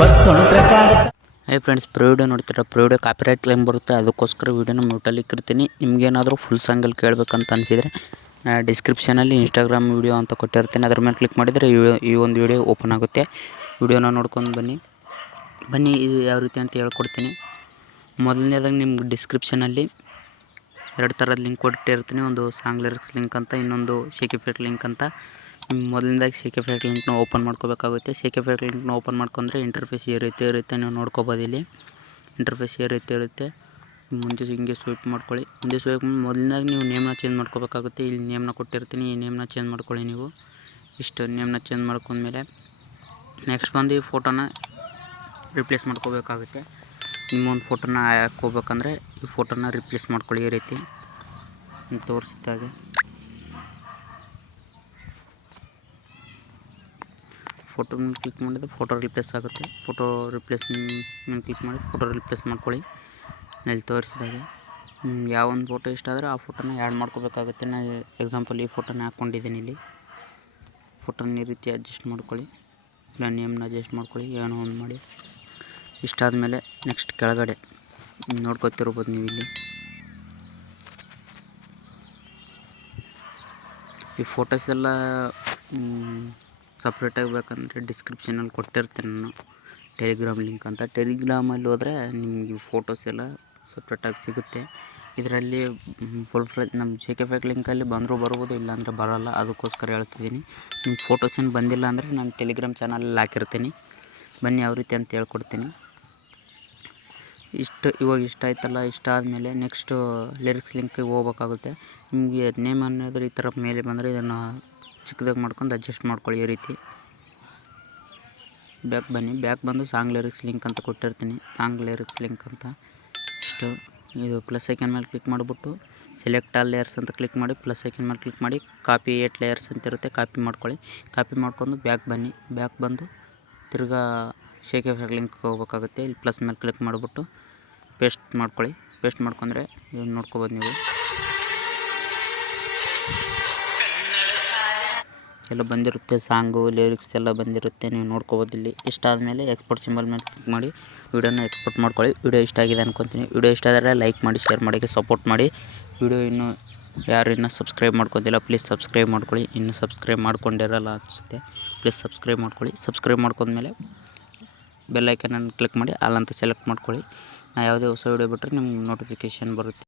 ಹೇ friends, video ನೋಡ್ತೀರಾ, video copyright claim ಬರುತ್ತೆ. ಅದಕ್ಕೋಸ್ಕರ ವಿಡಿಯೋನ ಮ್ಯೂಟಲ್ಲಿ ಇಕ್ಕಿರ್ತೀನಿ. ನಿಮಗೇನಾದರೂ ಫುಲ್ ಸಾಂಗಲ್ಲಿ ಕೇಳಬೇಕಂತ ಅನಿಸಿದರೆ ಡಿಸ್ಕ್ರಿಪ್ಷನಲ್ಲಿ ಇನ್ಸ್ಟಾಗ್ರಾಮ್ ವಿಡಿಯೋ ಅಂತ ಕೊಟ್ಟಿರ್ತೀನಿ. ಅದ್ರ ಮೇಲೆ ಕ್ಲಿಕ್ ಮಾಡಿದರೆ ಈ ಒಂದು ವಿಡಿಯೋ ಓಪನ್ ಆಗುತ್ತೆ. ವಿಡಿಯೋನ ನೋಡ್ಕೊಂಡು ಬನ್ನಿ ಇದು ಯಾವ ರೀತಿ ಅಂತ ಹೇಳ್ಕೊಡ್ತೀನಿ. ಮೊದಲನೇದಾಗಿ ನಿಮ್ಗೆ ಡಿಸ್ಕ್ರಿಪ್ಷನಲ್ಲಿ 2 ಥರದ ಲಿಂಕ್ ಕೊಟ್ಟಿರ್ತೀನಿ. ಒಂದು ಸಾಂಗ್ ಲಿರಿಕ್ಸ್ ಲಿಂಕ್ ಅಂತ, ಇನ್ನೊಂದು ಶೇಕ್ ಎಫೆಕ್ಟ್ ಲಿಂಕ್ ಅಂತ. ಮೊದಲನೇದಾಗಿ ಶೇಕ್ ಎಫೆಕ್ಟ್ ಲಿಂಕ್ನ ಓಪನ್ ಮಾಡ್ಕೋಬೇಕಾಗುತ್ತೆ. ಶೇಕ್ ಎಫೆಕ್ಟ್ ಲಿಂಕ್ನ ಓಪನ್ ಮಾಡ್ಕೊಂಡ್ರೆ ಇಂಟರ್ಫೇಸ್ ಈ ರೀತಿ ಇರುತ್ತೆ. ನೀವು ನೋಡ್ಕೋಬೋದು. ಇಲ್ಲಿ ಇಂಟರ್ಫೇಸ್ ಈ ರೀತಿ ಇರುತ್ತೆ. ಮುಂದೆ ಹಿಂಗೆ ಸ್ವೈಪ್ ಮಾಡ್ಕೊಳ್ಳಿ. ಮುಂದೆ ಸ್ವೈಪ್ ಮೊದಲನೇದಾಗಿ ನೀವು ನೇಮ್ನ ಚೇಂಜ್ ಮಾಡ್ಕೋಬೇಕಾಗುತ್ತೆ. ಇಲ್ಲಿ ನೇಮ್ನ ಕೊಟ್ಟಿರ್ತೀನಿ, ಈ ನೇಮ್ನ ಚೇಂಜ್ ಮಾಡ್ಕೊಳ್ಳಿ. ನೀವು ಇಷ್ಟು ನೇಮ್ನ ಚೇಂಜ್ ಮಾಡ್ಕೊಂಡ್ಮೇಲೆ ನೆಕ್ಸ್ಟ್ ಬಂದು ಈ ಫೋಟೋನ ರಿಪ್ಲೇಸ್ ಮಾಡ್ಕೋಬೇಕಾಗುತ್ತೆ. ನಿಮ್ಮೊಂದು ಫೋಟೋನ ಹಾಕ್ಕೋಬೇಕಂದ್ರೆ ಈ ಫೋಟೋನ ರಿಪ್ಲೇಸ್ ಮಾಡ್ಕೊಳ್ಳಿ. ಈ ರೀತಿ ತೋರಿಸಿದಾಗೆ ಫೋಟೋ ಕ್ಲಿಕ್ ಮಾಡಿದರೆ ಫೋಟೋ ರಿಪ್ಲೇಸ್ ಆಗುತ್ತೆ. ಫೋಟೋ ರಿಪ್ಲೇಸ್ ಮೇಲೆ ಕ್ಲಿಕ್ ಮಾಡಿ ಫೋಟೋ ರಿಪ್ಲೇಸ್ ಮಾಡ್ಕೊಳ್ಳಿ. ಇಲ್ಲಿ ತೋರಿಸಿದಾಗೆ ಯಾವ ಒಂದು ಫೋಟೋ ಇಷ್ಟ ಆದರೆ ಆ ಫೋಟೋನ ಆ್ಯಡ್ ಮಾಡ್ಕೋಬೇಕಾಗುತ್ತೆ. ನಾನು ಎಕ್ಸಾಂಪಲ್ ಈ ಫೋಟೋನ ಹಾಕ್ಕೊಂಡಿದ್ದೀನಿ. ಇಲ್ಲಿ ಫೋಟೋನ ಈ ರೀತಿ ಅಡ್ಜಸ್ಟ್ ಮಾಡ್ಕೊಳ್ಳಿ. ಇಲ್ಲ ನೇಮ್ನ ಅಡ್ಜಸ್ಟ್ ಮಾಡ್ಕೊಳ್ಳಿ, ಏನೋ ಒಂದು ಮಾಡಿ. ಇಷ್ಟಾದಮೇಲೆ ನೆಕ್ಸ್ಟ್ ಕೆಳಗಡೆ ನೋಡ್ಕೊತಿರ್ಬೋದು ನೀವು. ಇಲ್ಲಿ ಈ ಫೋಟೋಸ್ ಎಲ್ಲ ಸಪ್ರೇಟಾಗಿ ಬೇಕಂದರೆ ಡಿಸ್ಕ್ರಿಪ್ಷನಲ್ಲಿ ಕೊಟ್ಟಿರ್ತೀನಿ ನಾನು ಟೆಲಿಗ್ರಾಮ್ ಲಿಂಕ್ ಅಂತ. ಟೆಲಿಗ್ರಾಮಲ್ಲಿ ಹೋದರೆ ನಿಮಗೆ ಫೋಟೋಸ್ ಎಲ್ಲ ಸಪ್ರೇಟಾಗಿ ಸಿಗುತ್ತೆ. ಇದರಲ್ಲಿ ಫುಲ್ ಫ್ಲೆಜ್ ನಮ್ಮ ಶೇಕ್ ಎಫೆಕ್ಟ್ ಲಿಂಕಲ್ಲಿ ಬಂದರೂ ಬರ್ಬೋದು, ಇಲ್ಲಾಂದರೆ ಬರೋಲ್ಲ. ಅದಕ್ಕೋಸ್ಕರ ಹೇಳ್ತಿದ್ದೀನಿ. ನಿಮ್ಮ ಫೋಟೋಸ್ ಏನು ಬಂದಿಲ್ಲ ಅಂದರೆ ನಾನು ಟೆಲಿಗ್ರಾಮ್ ಚಾನಲಲ್ಲಿ ಹಾಕಿರ್ತೀನಿ. ಬನ್ನಿ ಯಾವ ರೀತಿ ಅಂತ ಹೇಳ್ಕೊಡ್ತೀನಿ. ಇವಾಗ ಇಷ್ಟ ಆಯ್ತಲ್ಲ. ಇಷ್ಟ ಆದಮೇಲೆ ನೆಕ್ಸ್ಟು ಲಿರಿಕ್ಸ್ ಲಿಂಕಿಗೆ ಹೋಗ್ಬೇಕಾಗುತ್ತೆ. ನಿಮಗೆ ನೇಮ್ ಅನ್ನೋದು ಈ ಥರ ಮೇಲೆ ಬಂದರೆ ಇದನ್ನು ಚಿಕ್ಕದಾಗಿ ಮಾಡ್ಕೊಂಡು ಅಡ್ಜಸ್ಟ್ ಮಾಡ್ಕೊಳ್ಳಿ. ಈ ರೀತಿ ಬ್ಯಾಕ್ ಬನ್ನಿ. ಬ್ಯಾಕ್ ಬಂದು ಸಾಂಗ್ ಲಿರಿಕ್ಸ್ ಲಿಂಕ್ ಅಂತ ಕೊಟ್ಟಿರ್ತೀನಿ. ಸಾಂಗ್ ಲಿರಿಕ್ಸ್ ಲಿಂಕ್ ಅಂತ ಇಷ್ಟು ಇದು ಪ್ಲಸ್ ಐಕನ್ ಮೇಲೆ ಕ್ಲಿಕ್ ಮಾಡಿಬಿಟ್ಟು ಸೆಲೆಕ್ಟ್ ಆಲ್ ಲೇಯರ್ಸ್ ಅಂತ ಕ್ಲಿಕ್ ಮಾಡಿ ಪ್ಲಸ್ ಐಕನ್ ಮೇಲೆ ಕ್ಲಿಕ್ ಮಾಡಿ ಕಾಪಿ 8 ಲೇಯರ್ಸ್ ಅಂತ ಇರುತ್ತೆ. ಕಾಪಿ ಮಾಡ್ಕೊಳ್ಳಿ. ಕಾಪಿ ಮಾಡ್ಕೊಂಡು ಬ್ಯಾಕ್ ಬನ್ನಿ. ಬ್ಯಾಕ್ ಬಂದು ತಿರ್ಗಾ ಶೇಕ್ ಎಫೆಕ್ಟ್ ಲಿಂಕ್ಗೆ ಹೋಗ್ಬೇಕಾಗುತ್ತೆ. ಇಲ್ಲಿ ಪ್ಲಸ್ ಮೇಲೆ ಕ್ಲಿಕ್ ಮಾಡಿಬಿಟ್ಟು ಪೇಸ್ಟ್ ಮಾಡ್ಕೊಳ್ಳಿ. ಪೇಸ್ಟ್ ಮಾಡ್ಕೊಂಡ್ರೆ ನೋಡ್ಕೋಬೋದು ನೀವು. ಎಲ್ಲ ಬಂದಿರುತ್ತೆ, ಸಾಂಗು ಲಿರಿಕ್ಸ್ ಎಲ್ಲ ಬಂದಿರುತ್ತೆ, ನೀವು ನೋಡ್ಕೋಬೋದು. ಇಲ್ಲಿ ಇಷ್ಟ ಆದಮೇಲೆ ಎಕ್ಸ್ಪೋರ್ಟ್ ಸಿಂಬಲ್ ಮೇಲೆ ಕ್ಲಿಕ್ ಮಾಡಿ ವಿಡಿಯೋನ ಎಕ್ಸ್ಪೋರ್ಟ್ ಮಾಡ್ಕೊಳ್ಳಿ. ವಿಡಿಯೋ ಇಷ್ಟ ಆಗಿದೆ ಅನ್ಕೊತೀನಿ. ವಿಡಿಯೋ ಇಷ್ಟ ಆದರೆ ಲೈಕ್ ಮಾಡಿ, ಶೇರ್ ಮಾಡೋಕ್ಕೆ ಸಪೋರ್ಟ್ ಮಾಡಿ. ವಿಡಿಯೋ ಇನ್ನೂ ಸಬ್ಸ್ಕ್ರೈಬ್ ಮಾಡ್ಕೊತಿಲ್ಲ, ಪ್ಲೀಸ್ ಸಬ್ಸ್ಕ್ರೈಬ್ ಮಾಡ್ಕೊಳ್ಳಿ. ಇನ್ನೂ ಸಬ್ಸ್ಕ್ರೈಬ್ ಮಾಡ್ಕೊಂಡಿರಲ್ಲ ಅನಿಸುತ್ತೆ, ಪ್ಲೀಸ್ ಸಬ್ಸ್ಕ್ರೈಬ್ ಮಾಡ್ಕೊಳ್ಳಿ. ಸಬ್ಸ್ಕ್ರೈಬ್ ಮಾಡ್ಕೊಂಡ್ಮೇಲೆ ಬೆಲ್ ಐಕನನ್ನು ಕ್ಲಿಕ್ ಮಾಡಿ ಆಲ್ ಅಂತ ಸೆಲೆಕ್ಟ್ ಮಾಡ್ಕೊಳ್ಳಿ. ನಾ ಯಾವುದೇ ಹೊಸ ವಿಡಿಯೋ ಬಿಟ್ಟರೆ ನಿಮ್ಗೆ ನೋಟಿಫಿಕೇಷನ್ ಬರುತ್ತೆ.